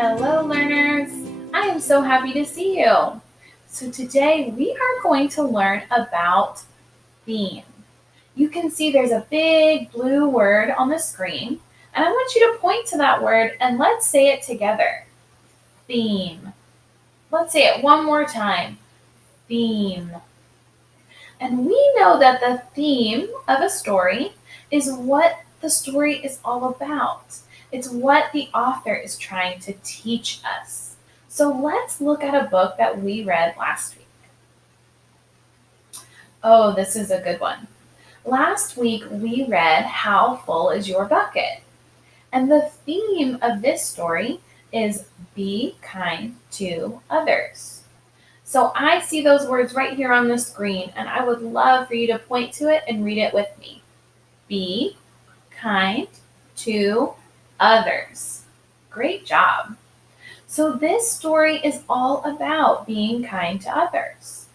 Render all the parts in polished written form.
Hello, learners. I am so happy to see you. So today we are going to learn about theme. You can see there's a big blue word on the screen, and I want you to point to that word and let's say it together. Theme. Let's say it one more time. Theme. And we know that the theme of a story is what the story is all about. It's what the author is trying to teach us. So let's look at a book that we read last week. Oh, this is a good one. Last week we read How Full is Your Bucket? And the theme of this story is be kind to others. So I see those words right here on the screen, and I would love for you to point to it and read it with me. Be kind to others. Great job. So this story is all about being kind to others.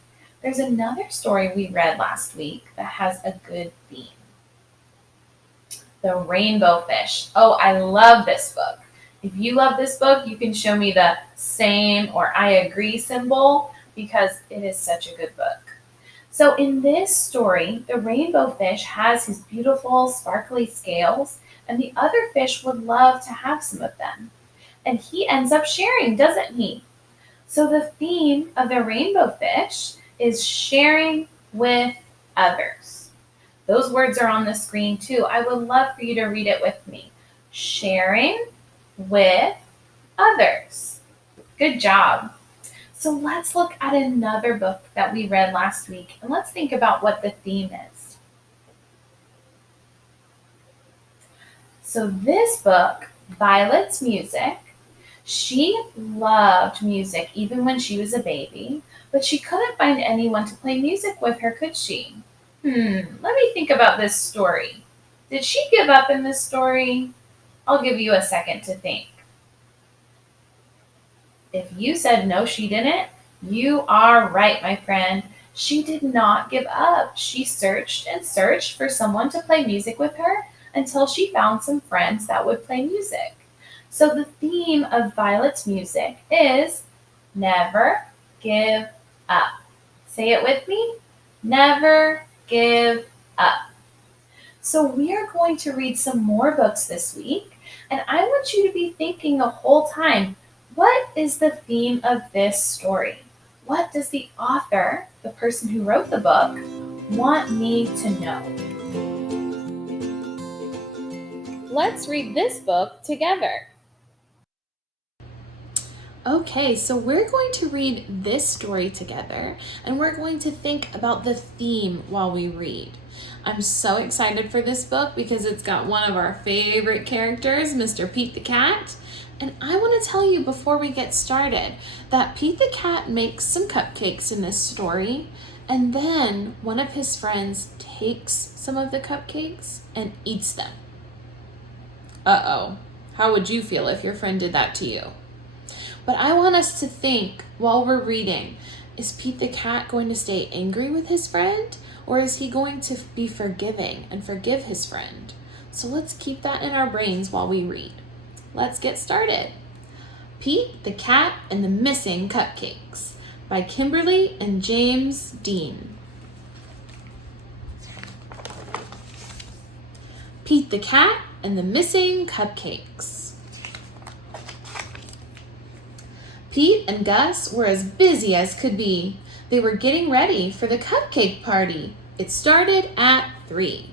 There's another story we read last week that has a good theme. The Rainbow Fish. Oh, I love this book. If you love this book, you can show me the same or I agree symbol because it is such a good book. So in this story, the rainbow fish has his beautiful sparkly scales, and the other fish would love to have some of them. And he ends up sharing, doesn't he? So the theme of the rainbow fish is sharing with others. Those words are on the screen too. I would love for you to read it with me. Sharing with others. Good job. So let's look at another book that we read last week, and let's think about what the theme is. So this book, Violet's Music, she loved music even when she was a baby, but she couldn't find anyone to play music with her, could she? Let me think about this story. Did she give up in this story? I'll give you a second to think. If you said no, she didn't, you are right, my friend. She did not give up. She searched and searched for someone to play music with her until she found some friends that would play music. So the theme of Violet's Music is never give up. Say it with me. Never give up. So we are going to read some more books this week, and I want you to be thinking the whole time, what is the theme of this story? What does the author, the person who wrote the book, want me to know? Let's read this book together. Okay, so we're going to read this story together, and we're going to think about the theme while we read. I'm so excited for this book because it's got one of our favorite characters, Mr. Pete the Cat. And I want to tell you before we get started that Pete the Cat makes some cupcakes in this story, and then one of his friends takes some of the cupcakes and eats them. Uh-oh, how would you feel if your friend did that to you? But I want us to think while we're reading, is Pete the Cat going to stay angry with his friend, or is he going to be forgiving and forgive his friend? So let's keep that in our brains while we read. Let's get started. Pete the Cat and the Missing Cupcakes by Kimberly and James Dean. Pete the Cat and the Missing Cupcakes. Pete and Gus were as busy as could be. They were getting ready for the cupcake party. It started at 3.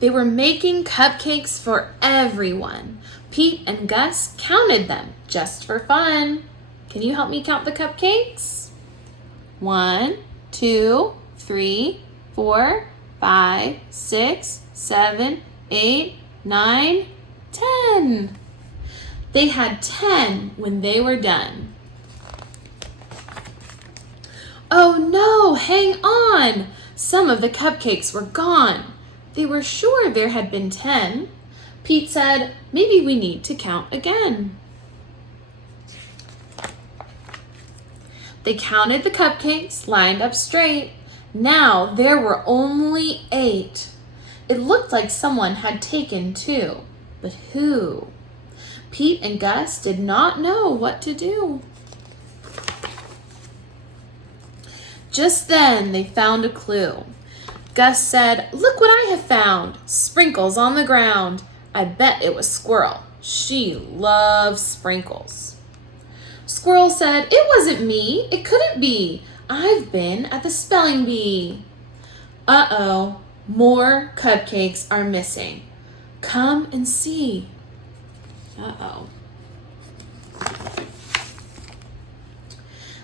They were making cupcakes for everyone. Pete and Gus counted them just for fun. Can you help me count the cupcakes? 1, 2, 3, 4, 5, 6, 7, 8, 9, 10. They had 10 when they were done. Oh no, hang on! Some of the cupcakes were gone. They were sure there had been 10. Pete said, maybe we need to count again. They counted the cupcakes, lined up straight. Now there were only 8. It looked like someone had taken 2. but who? Pete and Gus did not know what to do. Just then they found a clue. Gus said, "Look what I have found. Sprinkles on the ground. I bet it was Squirrel. She loves sprinkles." Squirrel said, "It wasn't me. It couldn't be. I've been at the spelling bee." Uh-oh, more cupcakes are missing. Come and see. Uh-oh.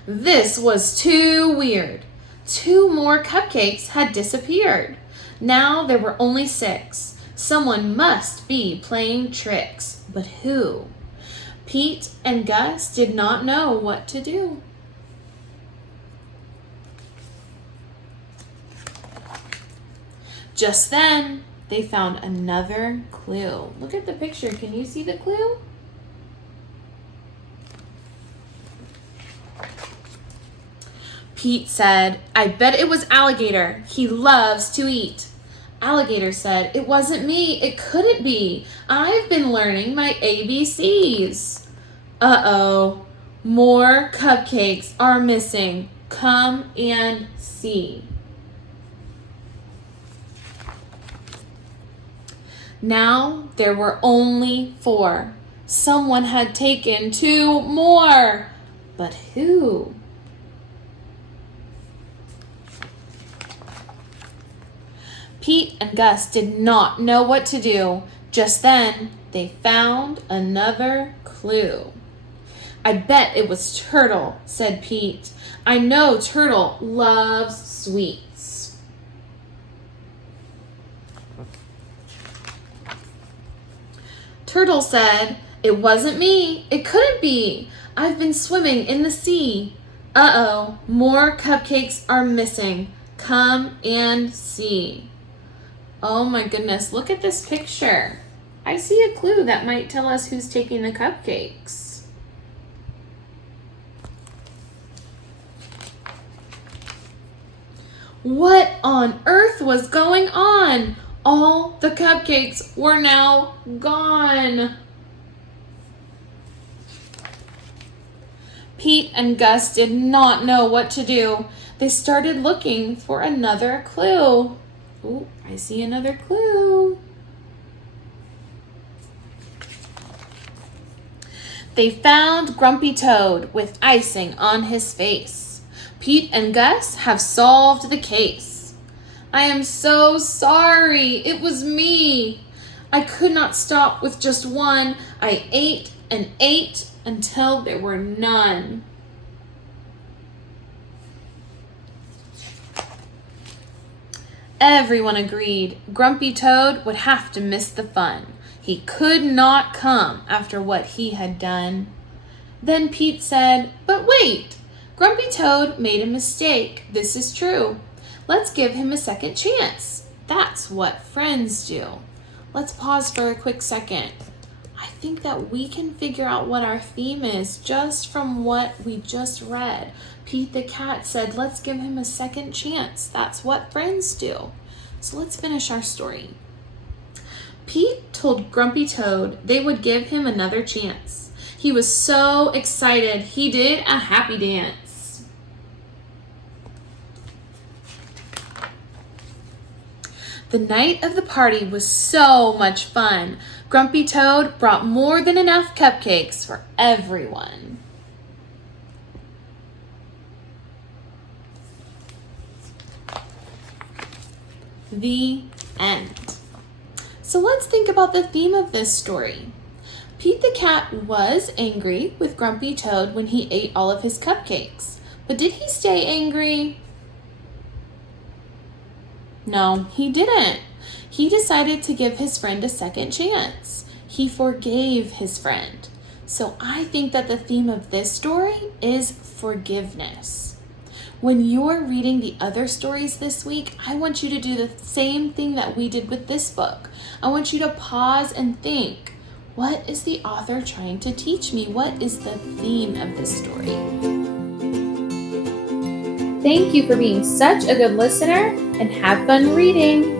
This was too weird. 2 more cupcakes had disappeared. Now there were only 6. Someone must be playing tricks, but who? Pete and Gus did not know what to do. Just then, they found another clue. Look at the picture. Can you see the clue? Pete said, "I bet it was Alligator. He loves to eat." Alligator said, "It wasn't me. It couldn't be. I've been learning my ABCs." Uh-oh, more cupcakes are missing. Come and see. Now there were only 4. Someone had taken 2 more. But who? Pete and Gus did not know what to do. Just then, they found another clue. "I bet it was Turtle," said Pete. "I know Turtle loves sweets." Turtle said, "It wasn't me. It couldn't be. I've been swimming in the sea." Uh-oh, more cupcakes are missing. Come and see. Oh my goodness, look at this picture. I see a clue that might tell us who's taking the cupcakes. What on earth was going on? All the cupcakes were now gone. Pete and Gus did not know what to do. They started looking for another clue. Oh, I see another clue. They found Grumpy Toad with icing on his face. Pete and Gus have solved the case. "I am so sorry. It was me. I could not stop with just one. I ate and ate until there were none." Everyone agreed Grumpy Toad would have to miss the fun. He could not come after what he had done. Then Pete said, "But wait, Grumpy Toad made a mistake. This is true. Let's give him a second chance. That's what friends do." Let's pause for a quick second. I think that we can figure out what our theme is just from what we just read. Pete the cat said, "Let's give him a second chance. That's what friends do." So let's finish our story. Pete told Grumpy Toad they would give him another chance. He was so excited, he did a happy dance. The night of the party was so much fun. Grumpy Toad brought more than enough cupcakes for everyone. The end. So let's think about the theme of this story. Pete the cat was angry with Grumpy Toad when he ate all of his cupcakes. But did he stay angry? No, he didn't. He decided to give his friend a second chance. He forgave his friend. So I think that the theme of this story is forgiveness. When you're reading the other stories this week, I want you to do the same thing that we did with this book. I want you to pause and think, what is the author trying to teach me? What is the theme of this story? Thank you for being such a good listener, and have fun reading.